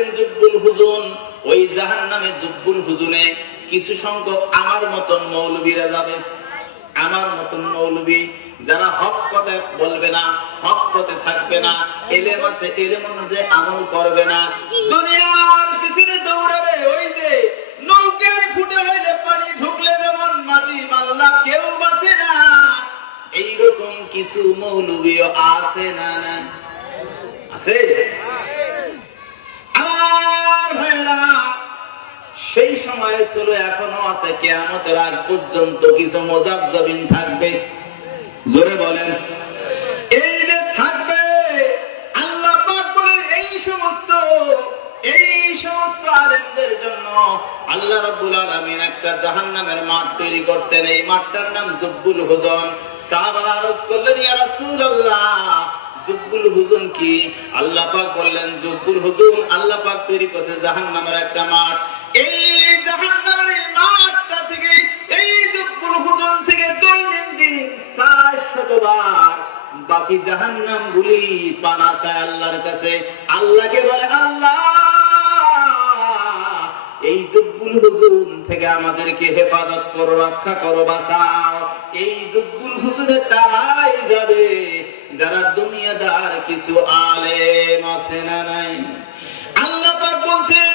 থাকতেন জুব্বুল হুজুন, ওই জাহান্নামে জুব্বুল হুজুনে কিছু সংখ্যক আমার মতন মৌলবীরা যাবে। আমার মতন মৌলবী যারা হক পথে বলবে না, হক পথে থাকবে না, এলেম আছে এলেম অনুযায়ী আমল করবে না, দুনিয়ার পিছনে দৌড়াবে। ওই যে নৌকায় ফুটে হইলে পানি ঢুকলে যেমন মাঝি মাল্লা কেউ বাঁচে না, এইরকম কিছু মৌলবীও আছে না? না আছে। আমার ভাইরা, সেই সময় ছিল, এখনো আছে, কিয়ামতের আগ পর্যন্ত কিছু মুজাবজাবিন থাকবে। জোরে বলেন, এই যে থাকবে, আল্লাহ পাক বলেন এই সমস্ত আলেমদের জন্য আল্লাহ রাব্বুল আলামিন একটা জাহান্নামের মাঠ তৈরি করছেন। এই মাঠটার নাম জুব্বুল হুজুন। সাহাবারা আরজ করলেন, ইয়া রাসূলুল্লাহ, জুব্বুল হুজুন কি? আল্লাহ পাক বললেন, জুব্বুল হুজুন আল্লাহ পাক তৈরি করেছে জাহান্নামের একটা মাঠ। এই জাহান্নামের মাঠটা থেকে, এই জুব্বুল হুজুন থেকে দৈনন্দিন 400 বার বাকি জাহান্নাম গুলি পানা চায় আল্লাহর কাছে। আল্লাহকে বলে, আল্লাহ এই জুব্বুল হুজুন থেকে আমাদেরকে হেফাজত করো, রক্ষা করো, বাঁচাও। এই জুব্বুল হুজুরে তারাই যাবে যারা দুনিয়াদার কিছু আলেম আছে না নাই। আল্লাহ পাক বলছেন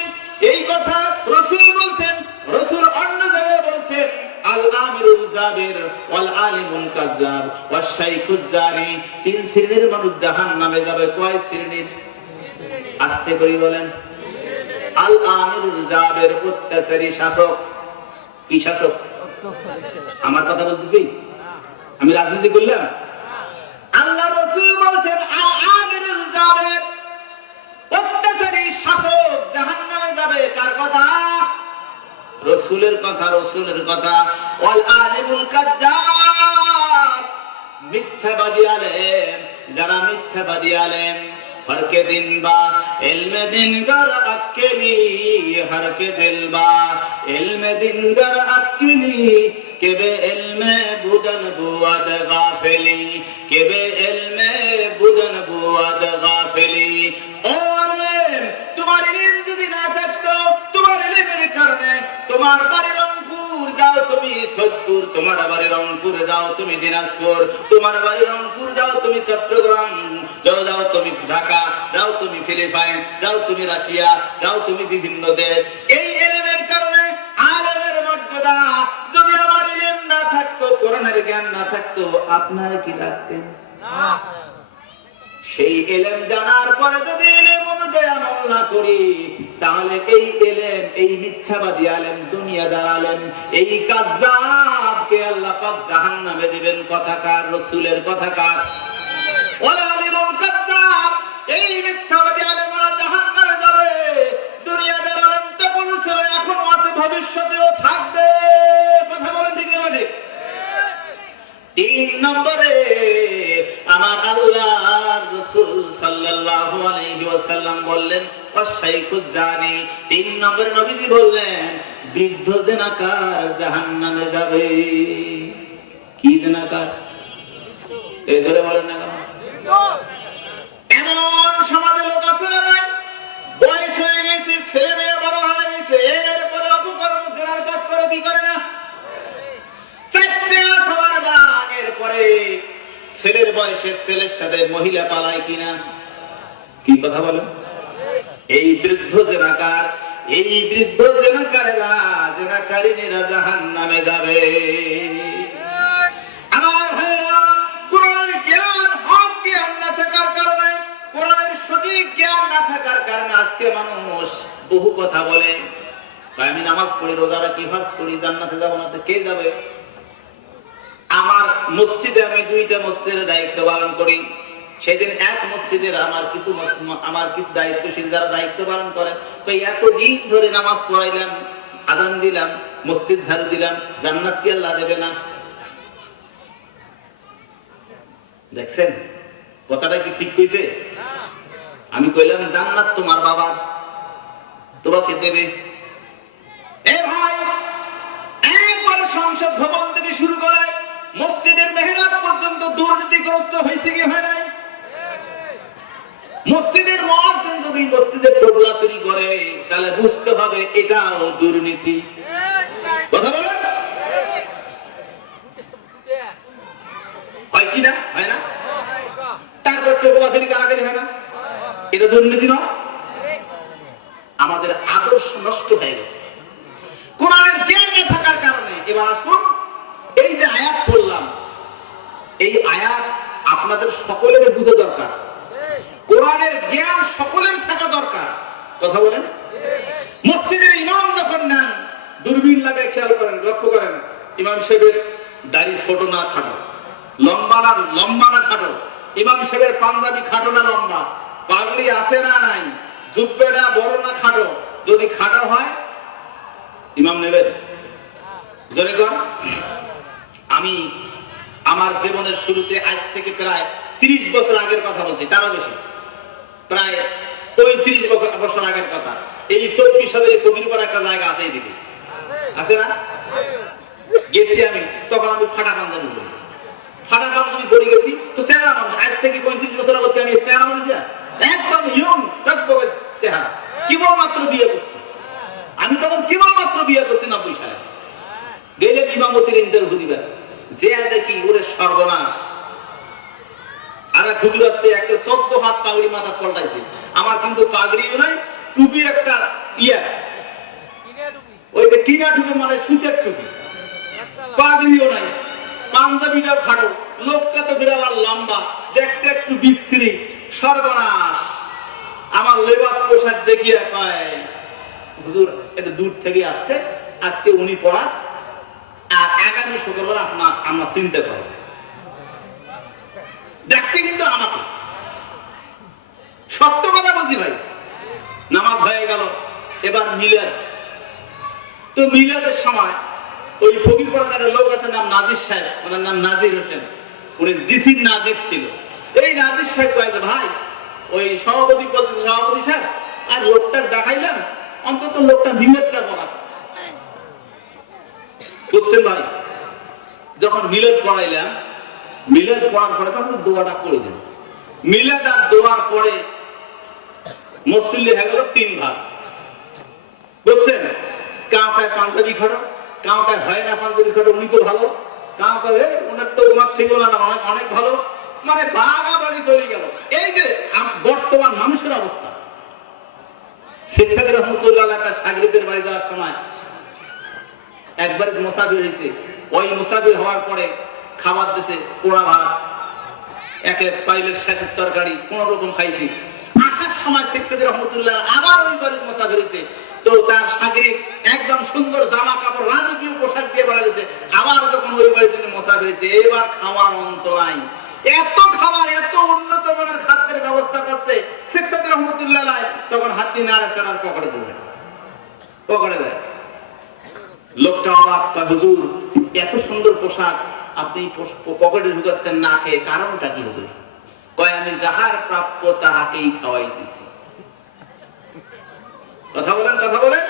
এই কথা, রাসূল বলছেন, রাসূল অন্য জায়গায় বলছেন, আল আমিরুল জাবির ওয়াল আলিমুল কাজ্জাব ওয়াশ শাইখুজ জানি। 3 শ্রেণীর মানুষ জাহান্নামে যাবে। কয় শ্রেণীর? আস্তে করে বলেন। আল আমিরুল জাবির, অত্যাচারী শাসক। কি শাসক? আমার কথা বলতেছি, আমি রাজনীতি করলাম? আল্লাহ রাসূল বলছেন আল আমিরুল জাবির, অত্যাচারী শাসক জাহান্নামে যাবে। কার কথা? রাসূলের কথা, রাসূলের কথা। ওয়াল আলিমুল কাজ্জাব, মিথ্যাবাদী আলেম, যারা মিথ্যাবাদী আলেম। हर के दिन बा इल्म दिनगर अक्केली, हर के दिल बा इल्म दिनगर अक्केली, केबे इल्म बुदन बुआद गाफिली, केबे इल्म बुदन बुआद गाफिली। और তোমার ইলম যদি না থাকতো, তোমার ইলমের কারণে তোমার বাড়ি রংপুর যাও তুমি সৈয়দপুর, তোমার বাড়ি রংপুর যাও তুমি দিনাজপুর, তোমার বাড়ি রংপুর যাও তুমি চট্টগ্রাম, যাও তুমি ঢাকা, যাও তুমি ফিলিপাইন, যাও তুমি রাশিয়া, যাও তুমি বিভিন্ন দেশ। এই ইলমের কারণে আলেমের মর্যাদা। যদি আমার ইলম না থাকতো, কোরআনের জ্ঞান না থাকতো, আপনারা কি থাকতেন? না। সেই ইলম জানার পরে যদি ইলম অনুযায়ী আমল না করি, তাহলে এই ইলম, এই মিথ্যাবাদী আলেম, দুনিয়াদার আলেম, এই কাজ্জাবকে আল্লাহ পাক জাহান্নামে দিবেন। কথা কার? রাসূলের কথা কার? ওয়াল আলিমুল কাজ্জাব, এই মিথ্যাবাদী আলেমরা জাহান্নামে যাবে। দুনিয়াদার আলেম তখন ছিল, এখন আছে, ভবিষ্যতেও থাকবে। কথা বলেন ঠিক না ঠিক? 3 নম্বরে আমার আল্লাহর রাসূল সাল্লাল্লাহু আলাইহি ওয়াসাল্লাম বললেন ওয়াশাইখুজ জানি। 3 নম্বরে নবীজি বললেন বৃদ্ধ জিনাকার জাহান্নামে যাবে। কি জিনাকার? এই জোরে বলেন না। এমন সমাজে লোক আছে না নাই? বয়স হয়ে গেছে, ছেলে মেয়ে বড় হয়ে গেছে, এরপরে অপকর্ম জেনার কাজ করে, কি করে না? পরে ছেলের বয়সে ছেলের সাথে মহিলা পালায় কিনা? কি কথা বলে? এই বৃদ্ধ জিনাকার, এই বৃদ্ধ জিনাকারেরা, জিনাকারিনীরা জাহান্নামে যাবে। আমার ভাইরা, কোরআনের জ্ঞান, হক জ্ঞান না থাকার কারণে, কোরআনের সঠিক জ্ঞান না থাকার কারণে আজকে মানুষ বহু কথা বলে। আমি নামাজ পড়ি, রোজা রাখি, হজ করি, জান্নাতে যাবো না, তো কে যাবে? আমার মসজিদে আমি 2টা মসজিদের দায়িত্ব পালন করি। সেদিন এক মসজিদের আমার কিছু দায়িত্বশীল যারা দায়িত্ব পালন করে, তো এতদিন ধরে নামাজ পড়াইলাম, আযান দিলাম, মসজিদ ঝাড়ু দিলাম, জান্নাত কি আল্লাহ দেবে না? দেখছেন কথাটা কি ঠিক কইছে? আমি কইলাম জান্নাত তোমার বাবার, তোমাকে দেবে। এ ভাই, একবার সংসদ ভবন থেকে শুরু করে মসজিদের মেহরাব পর্যন্ত দুর্নীতিগ্রস্ত হয়েছে কি হয় নাই? মসজিদের মুয়াজ্জিন যদি মসজিদের তবলা চুরি করে তাহলে বুঝতে হবে এটাও দুর্নীতি। কথা বলেন, হয় কি না? হয় না? তারপর তবলা চুরি কারাগারি হয় না? এটা দুর্নীতি নয়? আমাদের আদর্শ নষ্ট হয়ে গেছে কোরআনের জ্ঞান না থাকার কারণে। এবার আসুন, এই যে আয়াত পড়লাম, এই আয়াত আপনাদের সকলের বুঝা দরকার। কোরআনের জ্ঞান সকলের থাকা দরকার। কথা বলেন। মসজিদের ইমাম যখন নেন, দূরবীন লাগে খেয়াল করেন, লক্ষ্য করেন, ইমাম সাহেবের দাড়ি ছোট না খাটো, লম্বা না খাটো, ইমাম সাহেবের পাঞ্জাবি খাটো না লম্বা, পাগড়ি আছে না নাই, জুব্বেটা বড় না খাটো। যদি খাটো হয় ইমাম নেবেন? জোরে কর। আমি আমার জীবনের শুরুতে, আজ থেকে প্রায় 30 বছর আগের কথা বলছি, তারও বেশি, প্রায় 35 বছর আগের কথা। এই 24 সালে কবিরপাড়া একটা জায়গা আছে, এইদিকে আছে না? গেছি আমি, তখন আমি ফাটা পাঞ্জাবি পরি, ফাটা পাঞ্জাবি পরে গেছি। তো চেহারা মানুষ, আজ থেকে 35 বছর আগে আমি চেহারা মানুষ একদম ইয়ং টকবকে চেহারা, কেবলমাত্র বিয়ে করছি আমি, তখন কেবলমাত্র বিয়ে করছি 90 সালে। গেলে ইমামতির ইন্টারভিউ দিবেন, যে দেখি ওরে সর্বনাশ। আর এক হুজুর আছে, একটা 14 হাত পাগড়ি মাথা পল্টাইছে। আমার কিন্তু পাগড়িও নাই, টুপি একটা ওই যে কিনা টুপি, মানে সুতের টুপি, পাগড়িও নাই, পাঞ্জাবিটাও খাটো, লোকটা তো বিরাট লম্বা, দেখতে একটু বিশ্রী, সর্বনাশ। আমার লেবাস পোশাক দেখিয়ে পায়, হুজুর এটা দূর থেকে আসছে, আজকে উনি পড়া, আর আগামী শুক্রবার আমরা চিনতে পারবো। দেখছি কিন্তু আমাকে, সত্য কথা বলছি ভাই। নামাজ হয়ে গেল, এবার মিলাদ। তো মিলাদের সময় ওই ফকিরপাড়ার লোক আছে, নাম নাজির সাহেব, ওনার নাম নাজির হোসেন, উনি ডিসির নাজির ছিল। এই নাজির সাহেব কয়েছে, ভাই ওই সভাপতি বলতেছে, সভাপতি সাহেব আর লোকটা দেখাইলাম, অন্তত লোকটা মিলাদটা পড়া। বুঝছেন ভাই? যখন মিলাদ পড়াইলাম, মিলাদ পড়ার পরে দোয়াটা করে দিল। মিলাদ আর দোয়ার পরে মসজিদে হয়ে গেল 3 ভাগ। বুঝছেন? কাউটায় পাঞ্জাবি খাটো, কাউটায় হয় না পাঞ্জাবি খাটো, উনি তো ভালো, কাউটায় ওনার তো ওনার থেকে অনেক ভালো, মানে বাগাবাগি চলে গেল। এই যে বর্তমান মানুষের অবস্থা। শেখ সাদি রহমতুল্লাহ তার সাগরিদের বাড়ি যাওয়ার সময় একবার মুসাফির হয়েছে। ওই মুসাফির হওয়ার পরে খাবার দিছে, পোড়া ভাত, একের পাইলের শেষের তরকারি, কোন রকম খাইছি। আসার সময় শেখ সাদি রহমতুল্লাহ আবার ওই বাড়ির মুসাফির হয়েছে। তো তার সাগরিদ একদম সুন্দর জামা কাপড়, রাজকীয় পোশাক দিয়ে বেড়াইছে। আবার যখন ওই বাড়ির জন্য মুসাফির হয়েছে, এবার খাওয়ার অন্ত নাই। এত খাবার, এত উন্নত মানের খাদ্যের ব্যবস্থা করছে শেখ সাদি রহমতুল্লাহ। তখন হাতি নাড়ে সেনার পকেটে দেবে, পকেটে দেয়। লোকটা অবাক, হুজুর এত সুন্দর পোশাক আপনি পকেটে ঢুকাচ্ছেন না খেয়ে, কারণটা কি হুজুর? কয় আমি যাহার প্রাপ্য তাহাকেই খাওয়াইতেছি। কথা বলেন, কথা বলেন।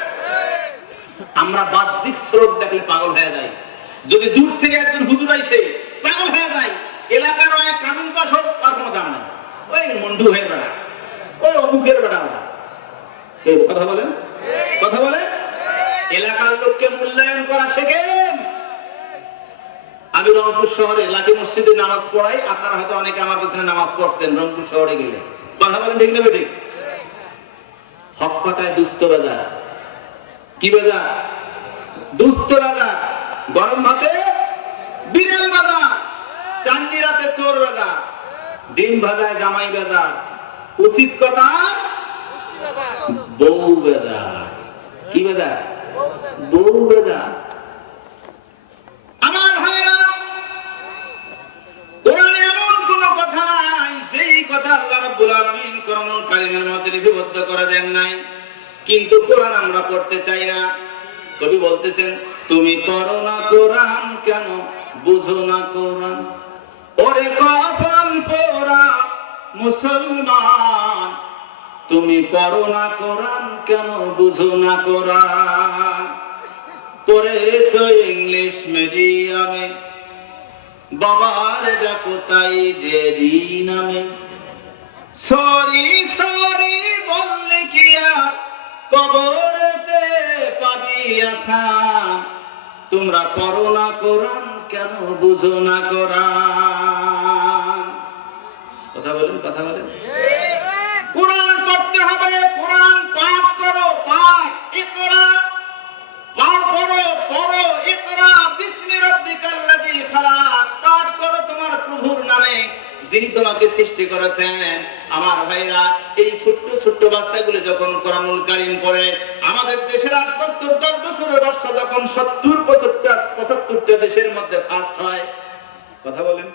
আমরা বাহ্যিক স্রোত দেখলে পাগল হয়ে যাই। যদি দূর থেকে একজন হুজুর আইসে পাগল হয়ে যায়, এলাকার এক কানুন পাশ হোক, তার কোনো দাম নাই। ওই মন্ডু হয়ে বেড়া, ওই অমুকের বেড়া ওরা। কথা বলেন, কথা বলেন। এলাকার লোককে মূল্যায়ন করা শেখেন। আমি রংপুর শহরে লাকি মসজিদে নামাজ পড়াই। আপনারা হয়তো অনেকে আমার পেছনে নামাজ পড়ছেন রংপুর শহরে গেলে। কথা বলেন, ঠিক না ঠিক? হক কথায় দুস্থ বাজার। কি বাজার? দুস্থ বাজার। গরম ভাতে বিড়াল বাজার, চান্দি রাতে চোর বাজার, ডিম ভাজায় জামাই বাজার, উচিত কথা বউ বাজার। কি বাজার? বউ বাজার। আমার ভাইরা, কোরআনে এমন কোন কথা নাই যেই কথা আল্লাহ রাব্বুল আলামিন কোরআনুল কারীমের মধ্যে লিপিবদ্ধ করে দেন নাই, কিন্তু কোরআন আমরা পড়তে চাই না। কবি বলতেছেন, তুমি পড়ো না কোরআন কেন বুঝো না কোরআন, ওরে কফন পড়া মুসলমান, তুমি পড়ো না কোরআন কেন বুঝো না কোরআন। পড়েছো ইংলিশ মিডিয়ামে, বাবার ডাকো তাই ডেরি নামে, সরি কবরেতে পাবি আসান। তোমরা পড়ো না কোরআন, কেন বুঝো না কোরআন? কথা বলেন, কথা বলেন। কোরআন পড়তে হবে, কোরআন পাঠ করো, পাঠ ইকরা, পাঠ করো, পড়ো, ইকরা বিসমি রাব্বিকাল্লাযী খালাক, পাঠ করো তোমার প্রভুর নামে যিনি তোমাকে সৃষ্টি করেছেন। আমার ভাইরা, এই ছোট্ট ছোট্ট বাচ্চাগুলো যখন কোরআনুল কারীম পড়ে, আমাদের দেশের 8 বছর 10 বছরের বাচ্চা যখন 70 75টা দেশের মধ্যে ফার্স্ট হয়, কথা বলেন,